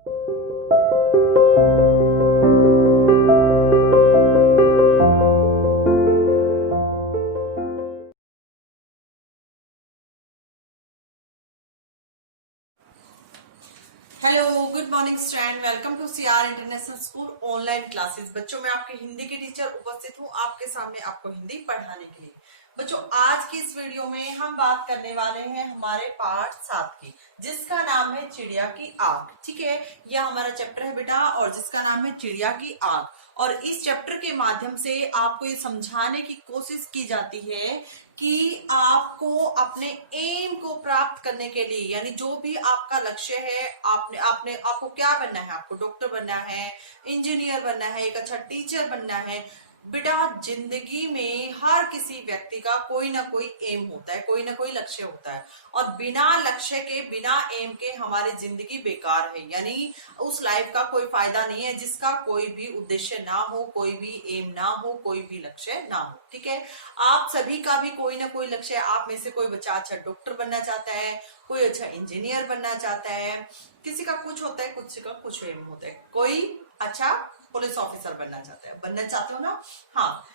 Hello, good morning student, welcome to C R international school online classes. बच्चों, मैं आपके हिंदी के टीचर उपस्थित हूँ आपके सामने आपको हिंदी पढ़ाने के लिए। बच्चों, आज की इस वीडियो में हम बात करने वाले हैं हमारे पाठ 7 की, जिसका नाम है चिड़िया की आंख। ठीक है, यह हमारा चैप्टर है बेटा, और जिसका नाम है चिड़िया की आंख। और इस चैप्टर के माध्यम से आपको ये समझाने की कोशिश की जाती है कि आपको अपने एम को प्राप्त करने के लिए, यानी जो भी आपका लक्ष्य है, आपको क्या बनना है, आपको डॉक्टर बनना है, इंजीनियर बनना है, एक अच्छा टीचर बनना है। बेटा, जिंदगी में हर किसी व्यक्ति का कोई ना कोई एम होता है, कोई ना कोई लक्ष्य होता है, और बिना लक्ष्य के, बिना एम के हमारी जिंदगी बेकार है। यानी उस लाइफ का कोई फायदा नहीं है जिसका कोई भी उद्देश्य ना हो, कोई भी एम ना हो, कोई भी लक्ष्य ना हो। ठीक है, आप सभी का भी कोई ना कोई लक्ष्य है। आप में से कोई बच्चा अच्छा डॉक्टर बनना चाहता है, कोई अच्छा इंजीनियर बनना चाहता है, किसी का कुछ होता है, किसी का कुछ एम होता है, कोई अच्छा पुलिस ऑफिसर बनना चाहता है, बनना चाहते हो ना? हाँ।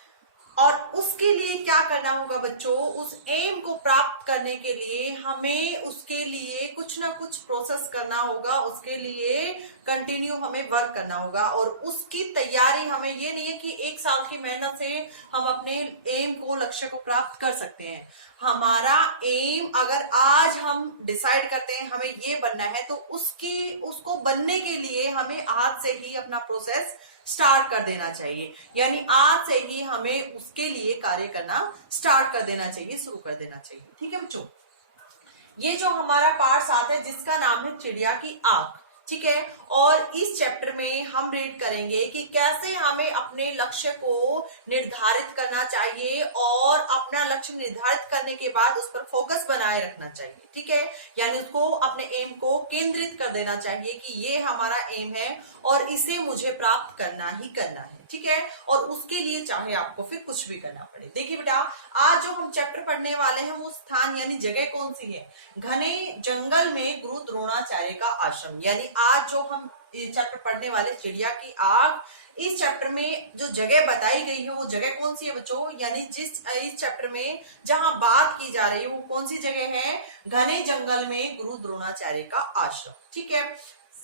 और उसके लिए क्या करना होगा बच्चों? उस एम को प्राप्त करने के लिए हमें उसके लिए कुछ ना कुछ प्रोसेस करना होगा, उसके लिए कंटिन्यू हमें वर्क करना होगा। और उसकी तैयारी हमें, ये नहीं है कि 1 साल की मेहनत से हम अपने एम को, लक्ष्य को प्राप्त कर सकते हैं। हमारा एम अगर आज हम डिसाइड करते हैं हमें ये बनना है, तो उसको बनने के लिए हमें आज से ही अपना प्रोसेस स्टार्ट कर देना चाहिए। यानी आज से ही हमें उसके लिए कार्य करना स्टार्ट कर देना चाहिए, शुरू कर देना चाहिए। ठीक है बच्चों, ये जो हमारा पार्ट 7 है, जिसका नाम है चिड़िया की आंख। ठीक है, और इस चैप्टर में हम रीड करेंगे कि कैसे हमें अपने लक्ष्य को निर्धारित करना चाहिए, और अपना लक्ष्य निर्धारित करने के बाद उस पर फोकस बनाए रखना चाहिए। ठीक है, यानी उसको, अपने एम को केंद्रित कर देना चाहिए कि ये हमारा एम है और इसे मुझे प्राप्त करना ही करना है। ठीक है, और उसके लिए चाहे आपको फिर कुछ भी करना पड़े। देखिए बेटा, आज जो हम चैप्टर पढ़ने वाले हैं वो स्थान यानी जगह कौन सी है? घने जंगल में गुरु द्रोणाचार्य का आश्रम। यानी आज जो हम चैप्टर पढ़ने वाले चिड़िया की आंख, इस चैप्टर में जो जगह बताई गई है वो जगह कौन सी है बच्चों? यानी इस चैप्टर में जहां बात की जा रही है वो कौन सी जगह है? घने जंगल में गुरु द्रोणाचार्य का आश्रम। ठीक है,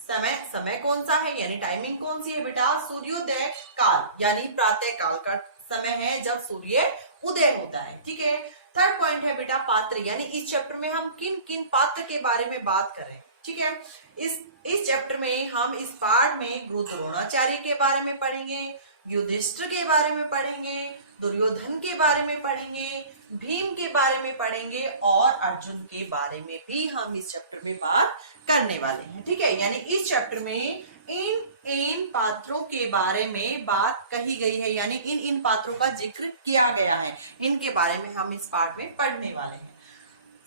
समय कौन सा है, यानी टाइमिंग कौन सी है बेटा? सूर्योदय काल, यानी प्रातः काल का समय है जब सूर्य उदय होता है। ठीक है, थर्ड पॉइंट है बेटा पात्र, यानी इस चैप्टर में हम किन किन पात्र के बारे में बात कर रहे हैं। ठीक है, इस चैप्टर में हम इस पाठ में गुरु द्रोणाचार्य के बारे में पढ़ेंगे, युधिष्ठिर के बारे में पढ़ेंगे, दुर्योधन के बारे में पढ़ेंगे, भीम के बारे में पढ़ेंगे, और अर्जुन के बारे में भी हम इस चैप्टर में बात करने वाले हैं। ठीक है, यानी इस चैप्टर में इन पात्रों के बारे में बात कही गई है, यानी इन पात्रों का जिक्र किया गया है, इनके बारे में हम इस पाठ में पढ़ने वाले हैं।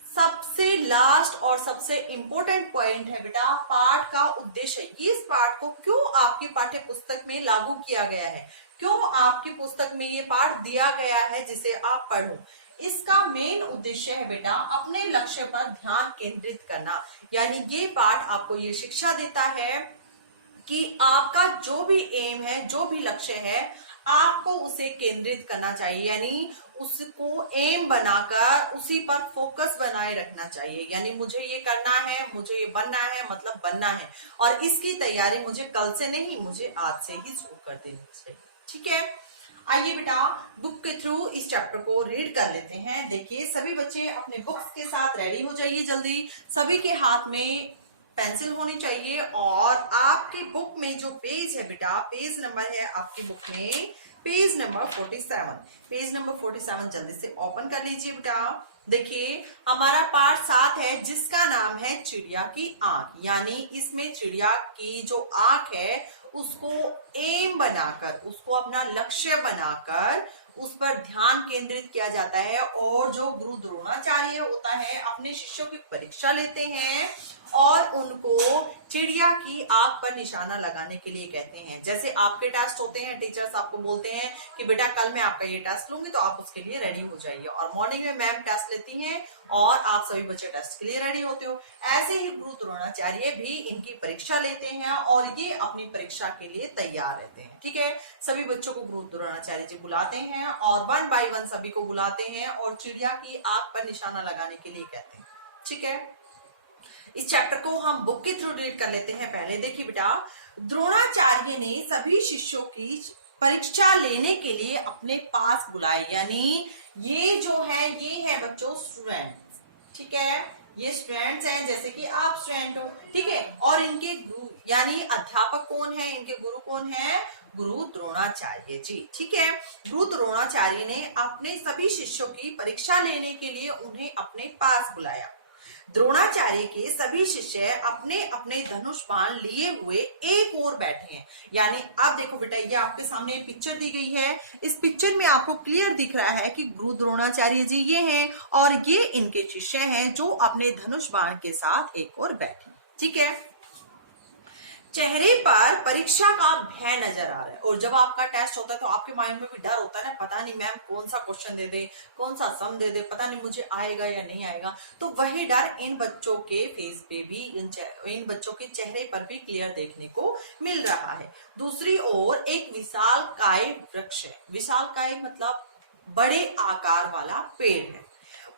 सबसे लास्ट और सबसे इंपॉर्टेंट पॉइंट है बेटा पाठ का उद्देश्य। इस पाठ को क्यों आपकी पाठ्य पुस्तक में लागू किया गया है, क्यों आपकी पुस्तक में ये पाठ दिया गया है जिसे आप पढ़ो? इसका मेन उद्देश्य है बेटा अपने लक्ष्य पर ध्यान केंद्रित करना। यानी ये पाठ आपको ये शिक्षा देता है कि आपका जो भी एम है, जो भी लक्ष्य है, आपको उसे केंद्रित करना चाहिए, यानी उसको एम बनाकर उसी पर फोकस बनाए रखना चाहिए। यानी मुझे ये करना है, मुझे ये बनना है, मतलब बनना है, और इसकी तैयारी मुझे कल से नहीं, मुझे आज से ही शुरू कर देनी चाहिए। ठीक है, आइए बेटा बुक के थ्रू इस चैप्टर को रीड कर लेते हैं। देखिए, सभी बच्चे अपने बुक्स के साथ रेडी हो जाइए जल्दी। सभी के हाथ में पेंसिल होनी चाहिए, और आपकी बुक में जो पेज है बेटा, पेज नंबर है आपकी बुक में पेज नंबर 47। पेज नंबर 47 जल्दी से ओपन कर लीजिए बेटा। देखिए, हमारा पार्ट 7 है जिसका नाम है चिड़िया की आंख। यानी इसमें चिड़िया की जो आंख है उसको एम बनाकर, उसको अपना लक्ष्य बनाकर उस पर ध्यान केंद्रित किया जाता है। और जो गुरु द्रोणाचार्य होता है अपने शिष्यों की परीक्षा लेते हैं और उनको चिड़िया की आंख पर निशाना लगाने के लिए कहते हैं। जैसे आपके टेस्ट होते हैं, टीचर्स आपको बोलते हैं कि बेटा कल मैं आपका ये टेस्ट लूंगी, तो आप उसके लिए रेडी हो जाइए। और मॉर्निंग में मैम टेस्ट लेती हैं और आप सभी बच्चे टेस्ट के लिए रेडी होते हो। ऐसे ही गुरु द्रोणाचार्य भी इनकी परीक्षा लेते हैं और ये अपनी परीक्षा के लिए तैयार रहते हैं। ठीक है, सभी बच्चों को गुरु द्रोणाचार्य जी बुलाते हैं और 1 बाय 1 सभी को बुलाते हैं और चिड़िया की आंख पर निशाना लगाने के लिए कहते हैं। ठीक है, इस चैप्टर को हम बुक के थ्रू रीड कर लेते हैं। पहले देखिए बेटा, द्रोणाचार्य ने सभी शिष्यों की परीक्षा लेने के लिए अपने पास बुलाए। यानी ये जो है ये है बच्चों स्टूडेंट्स। ठीक है, ये स्टूडेंट्स हैं, जैसे कि आप स्टूडेंट हो। ठीक है, और इनके गुरु यानी अध्यापक कौन है, इनके गुरु कौन है, गुरु द्रोणाचार्य जी। ठीक है, गुरु द्रोणाचार्य ने अपने सभी शिष्यों की परीक्षा लेने के लिए उन्हें अपने पास बुलाया। द्रोणाचार्य के सभी शिष्य अपने अपने धनुष बाण लिए हुए एक ओर बैठे हैं। यानी अब देखो बेटा, ये आपके सामने पिक्चर दी गई है। इस पिक्चर में आपको क्लियर दिख रहा है कि गुरु द्रोणाचार्य जी ये हैं और ये इनके शिष्य हैं जो अपने धनुष बाण के साथ एक ओर बैठे। ठीक है, चेहरे पर परीक्षा का भय नजर आ रहा है। और जब आपका टेस्ट होता है तो आपके माइंड में भी डर होता है ना, पता नहीं मैम कौन सा क्वेश्चन दे दे, कौन सा सम दे दे, पता नहीं मुझे आएगा या नहीं आएगा। तो वही डर इन बच्चों के फेस पे भी, इन बच्चों के चेहरे पर भी क्लियर देखने को मिल रहा है। दूसरी ओर एक विशालकाय वृक्ष है। विशालकाय मतलब बड़े आकार वाला पेड़ है।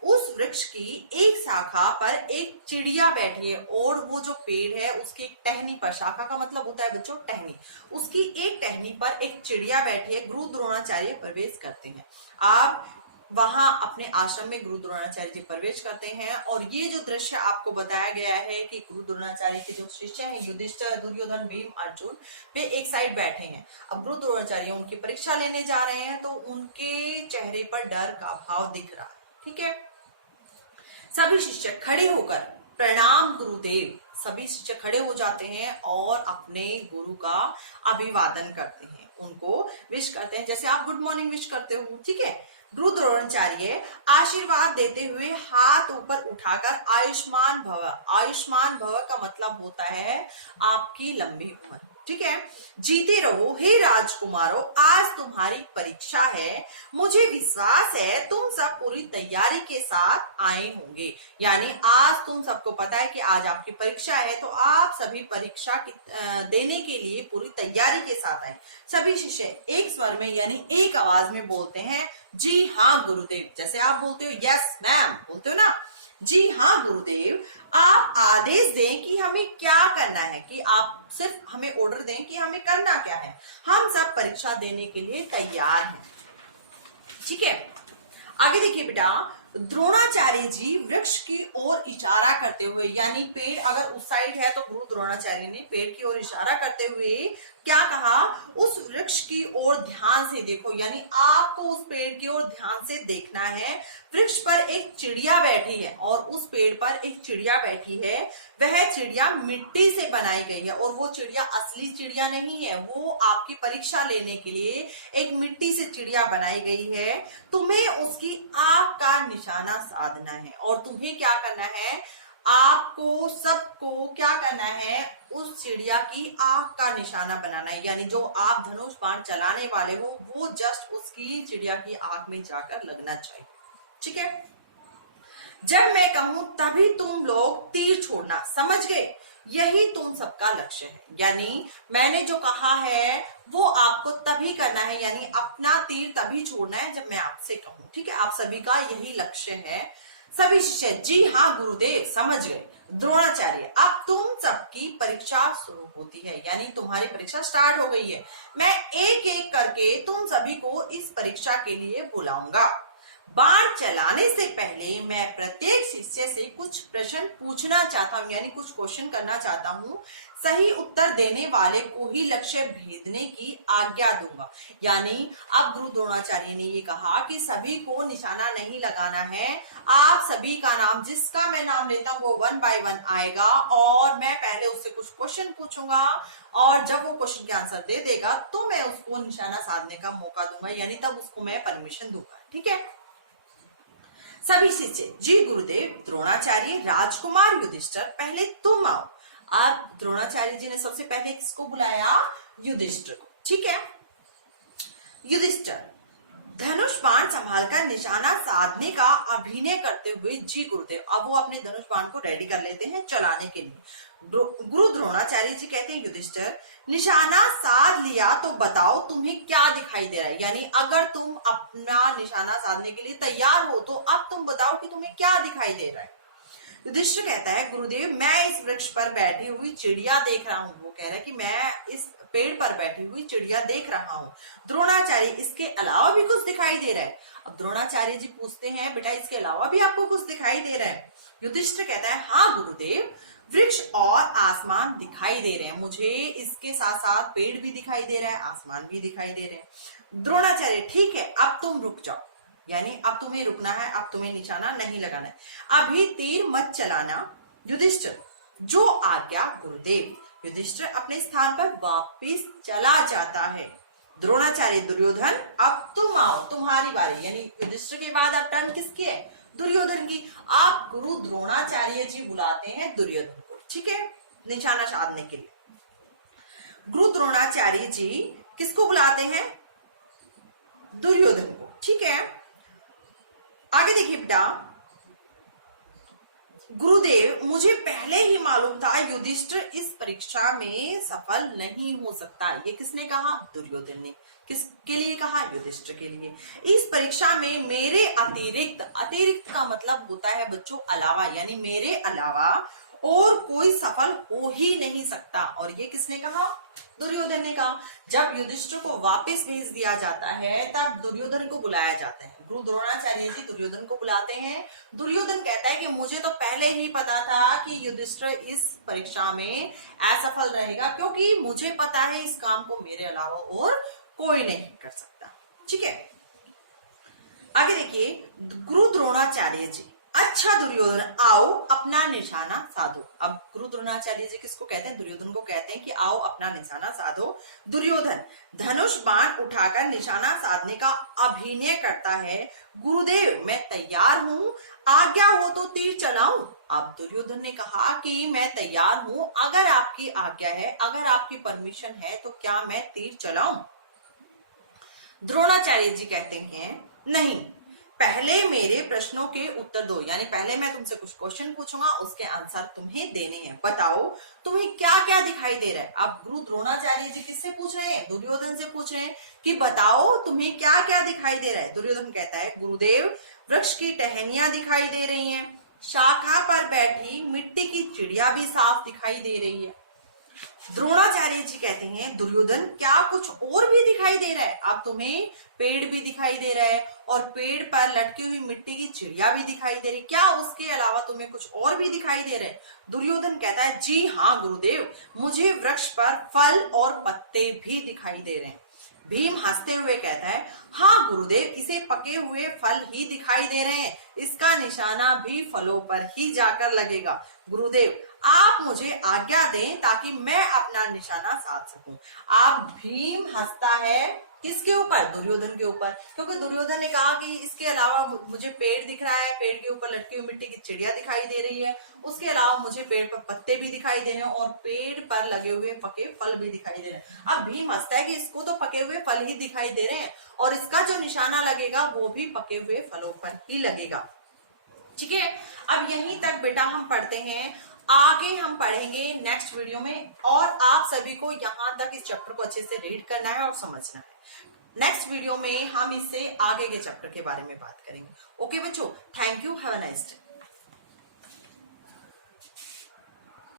उस वृक्ष की एक शाखा पर एक चिड़िया बैठी है और वो जो पेड़ है उसकी एक टहनी पर, शाखा का मतलब होता है बच्चों टहनी, उसकी एक टहनी पर एक चिड़िया बैठी है। गुरु द्रोणाचार्य प्रवेश करते हैं। आप वहां अपने आश्रम में गुरु द्रोणाचार्य जी प्रवेश करते हैं और ये जो दृश्य आपको बताया गया है कि गुरु द्रोणाचार्य के जो शिष्य हैं युधिष्ठिर, दुर्योधन, भीम, अर्जुन, वे एक साइड बैठे हैं। अब गुरु द्रोणाचार्य उनकी परीक्षा लेने जा रहे हैं तो उनके चेहरे पर डर का भाव दिख रहा है। ठीक है, सभी शिष्य खड़े होकर प्रणाम गुरुदेव, सभी शिष्य खड़े हो जाते हैं और अपने गुरु का अभिवादन करते हैं, उनको विश करते हैं जैसे आप गुड मॉर्निंग विश करते हो। ठीक है, गुरु द्रोणाचार्य आशीर्वाद देते हुए हाथ ऊपर उठाकर आयुष्मान भव, आयुष्मान भव का मतलब होता है आपकी लंबी उम्र। ठीक है, जीते रहो हे राजकुमारों, आज तुम्हारी परीक्षा है। मुझे विश्वास है तुम सब पूरी तैयारी के साथ आए होंगे। यानी आज तुम सबको पता है कि आज आपकी परीक्षा है, तो आप सभी परीक्षा की देने के लिए पूरी तैयारी के साथ आए। सभी शिष्य एक स्वर में यानी एक आवाज में बोलते हैं, जी हाँ गुरुदेव। जैसे आप बोलते हो यस मैम, बोलते हो ना, जी हाँ गुरुदेव, आप आदेश दें कि हमें क्या करना है, कि आप सिर्फ हमें ऑर्डर दें कि हमें करना क्या है। हम सब परीक्षा देने के लिए तैयार हैं। ठीक है, आगे देखिए बेटा, द्रोणाचार्य जी वृक्ष की ओर इशारा करते हुए, यानी पेड़ अगर उस साइड है तो गुरु द्रोणाचार्य ने पेड़ की ओर इशारा करते हुए क्या कहा, उस वृक्ष की ओर ध्यान से देखो। यानी आपको उस पेड़ की ओर ध्यान से देखना है। वृक्ष पर एक चिड़िया बैठी है और उस पेड़ पर एक चिड़िया बैठी है। वह चिड़िया मिट्टी से बनाई गई है और वो चिड़िया असली चिड़िया नहीं है, वो आपकी परीक्षा लेने के लिए एक मिट्टी से चिड़िया बनाई गई है। तुम्हें उसकी आंख का निशाना साधना है और तुम्हें क्या करना है, आपको सबको क्या करना है, उस चिड़िया की आंख का निशाना बनाना है। यानी जो आप धनुष बाण चलाने वाले हो वो जस्ट उसकी चिड़िया की आंख में जाकर लगना चाहिए। ठीक है, जब मैं कहूं तभी तुम लोग तीर छोड़ना, समझ गए, यही तुम सबका लक्ष्य है। यानी मैंने जो कहा है वो आपको तभी करना है, यानी अपना तीर तभी छोड़ना है जब मैं आपसे कहूं। ठीक है, आप सभी का यही लक्ष्य है। सभी शिष्य जी हाँ गुरुदेव, समझ गए। द्रोणाचार्य, अब तुम सबकी परीक्षा शुरू होती है, यानी तुम्हारी परीक्षा स्टार्ट हो गई है। मैं एक एक करके तुम सभी को इस परीक्षा के लिए बुलाऊंगा। बाण चलाने से पहले मैं प्रत्येक शिष्य से कुछ प्रश्न पूछना चाहता हूँ, यानी कुछ क्वेश्चन करना चाहता हूँ। सही उत्तर देने वाले को ही लक्ष्य भेदने की आज्ञा दूंगा। यानी अब गुरु द्रोणाचार्य ने ये कहा कि सभी को निशाना नहीं लगाना है। आप सभी का नाम, जिसका मैं नाम लेता हूँ वो 1 बाय 1 आएगा और मैं पहले उससे कुछ क्वेश्चन पूछूंगा और जब वो क्वेश्चन के आंसर दे देगा तो मैं उसको निशाना साधने का मौका दूंगा, यानी तब उसको मैं परमिशन दूंगा। ठीक है, सभी शिष्य जी गुरुदेव, द्रोणाचार्य, राजकुमार युधिष्ठिर, पहले तुम आओ। अब द्रोणाचार्य जी ने सबसे पहले किसको बुलाया? युधिष्ठिर को। ठीक है, युधिष्ठिर धनुष बाण संभालकर निशाना साधने का अभिनय करते हुए, जी गुरुदेव। अब वो अपने धनुष बाण को रेडी कर लेते हैं चलाने के लिए। गुरु द्रोणाचार्य जी कहते हैं युधिष्ठिर, निशाना साध लिया तो बताओ तुम्हें क्या दिखाई दे रहा है, यानी अगर तुम अपना निशाना साधने के लिए तैयार हो तो अब तुम बताओ कि तुम्हें क्या दिखाई दे रहा है। युधिष्ठिर कहता है गुरुदेव, मैं इस वृक्ष पर बैठी हुई चिड़िया देख रहा हूँ। वो कह रहा है कि मैं इस पेड़ पर बैठी हुई चिड़िया देख रहा हूँ। द्रोणाचार्य, इसके अलावा भी कुछ दिखाई दे रहा है? अब द्रोणाचार्य जी पूछते हैं, बेटा इसके अलावा भी आपको कुछ दिखाई दे रहा है? युधिष्ठिर कहता है, हाँ गुरुदेव, वृक्ष और आसमान दिखाई दे रहे हैं मुझे, इसके साथ साथ पेड़ भी दिखाई दे रहा है, आसमान भी दिखाई दे रहे हैं। द्रोणाचार्य, ठीक है, अब तुम रुक जाओ, यानी अब तुम्हें रुकना है, अब तुम्हें निशाना नहीं लगाना है, अभी तीर मत चलाना। युधिष्ठिर, जो आज्ञा गुरुदेव। युधिष्ठिर अपने स्थान पर वापस चला जाता है। द्रोणाचार्य, दुर्योधन अब तुम आओ, तुम्हारी बारी। यानी युधिष्ठिर के बाद अब टर्न किसकी है? दुर्योधन की। आप गुरु द्रोणाचार्य जी बुलाते हैं दुर्योधन को, ठीक है, निशाना साधने के लिए। गुरु द्रोणाचार्य जी किसको बुलाते हैं? दुर्योधन को। ठीक है, आगे देखिए बेटा, गुरुदेव, मुझे पहले ही मालूम था युधिष्ठिर इस परीक्षा में सफल नहीं हो सकता। ये किसने कहा? दुर्योधन ने। किसके लिए कहा? युधिष्ठिर के लिए। इस परीक्षा में मेरे अतिरिक्त, अतिरिक्त का मतलब होता है बच्चों अलावा, यानी मेरे अलावा और कोई सफल हो ही नहीं सकता। और ये किसने कहा? दुर्योधन ने कहा। जब युधिष्ठिर को वापस भेज दिया जाता है तब दुर्योधन को बुलाया जाता है। गुरु द्रोणाचार्य जी दुर्योधन को बुलाते हैं। दुर्योधन कहता है कि मुझे तो पहले ही पता था कि युधिष्ठिर इस परीक्षा में असफल रहेगा, क्योंकि मुझे पता है इस काम को मेरे अलावा और कोई नहीं कर सकता। ठीक है, आगे देखिए, गुरु द्रोणाचार्य जी, अच्छा दुर्योधन आओ अपना निशाना साधो। अब गुरु द्रोणाचार्य जी किसको कहते हैं? दुर्योधन को कहते हैं कि आओ अपना निशाना साधो। दुर्योधन धनुष बाण उठाकर निशाना साधने का अभिनय करता है। गुरुदेव, मैं तैयार हूँ, आज्ञा हो तो तीर चलाऊं। अब दुर्योधन ने कहा कि मैं तैयार हूँ, अगर आपकी आज्ञा है, अगर आपकी परमिशन है तो क्या मैं तीर चलाऊं? द्रोणाचार्य जी कहते हैं, नहीं, पहले मेरे प्रश्नों के उत्तर दो, यानी पहले मैं तुमसे कुछ क्वेश्चन पूछूंगा, उसके आंसर तुम्हें देने हैं। बताओ तुम्हें क्या क्या दिखाई दे रहा है? अब गुरु द्रोणाचार्य जी किससे पूछ रहे हैं? दुर्योधन से पूछ रहे हैं कि बताओ तुम्हें क्या क्या दिखाई दे रहा है। दुर्योधन कहता है, गुरुदेव, वृक्ष की टहनियां दिखाई दे रही है, शाखा पर बैठी मिट्टी की चिड़िया भी साफ दिखाई दे रही है। द्रोणाचार्य जी कहते हैं, दुर्योधन, क्या कुछ और भी दिखाई दे रहा है? अब तुम्हें पेड़ भी दिखाई दे रहा है और पेड़ पर लटकी हुई मिट्टी की चिड़िया भी दिखाई दे रही, क्या उसके अलावा तुम्हें कुछ और भी दिखाई दे रहा है? दुर्योधन कहता है, जी हाँ गुरुदेव, मुझे वृक्ष पर फल और पत्ते भी दिखाई दे रहे हैं। भीम हंसते हुए कहता है, हाँ गुरुदेव, इसे पके हुए फल ही दिखाई दे रहे हैं, इसका निशाना भी फलों पर ही जाकर लगेगा। गुरुदेव, आप मुझे आज्ञा दें ताकि मैं अपना निशाना साध सकूं। आप भीम हंसता है किसके ऊपर? दुर्योधन के ऊपर, क्योंकि दुर्योधन ने कहा कि इसके अलावा मुझे पेड़ दिख रहा है, पेड़ के ऊपर लटकी हुई मिट्टी की चिड़िया दिखाई दे रही है, उसके अलावा मुझे पेड़ पर पत्ते भी दिखाई दे रहे हैं और पेड़ पर लगे हुए पके फल भी दिखाई दे रहे हैं। अब भीम हंसता है कि इसको तो पके हुए फल ही दिखाई दे रहे हैं और इसका जो निशाना लगेगा वो भी पके हुए फलों पर ही लगेगा। ठीक है, अब यहीं तक बेटा हम पढ़ते हैं, आगे हम पढ़ेंगे नेक्स्ट वीडियो में, और आप सभी को यहाँ तक इस चैप्टर को अच्छे से रीड करना है और समझना है। नेक्स्ट वीडियो में हम इससे आगे के चैप्टर के बारे में बात करेंगे। ओके बच्चों, thank you, have a nice day.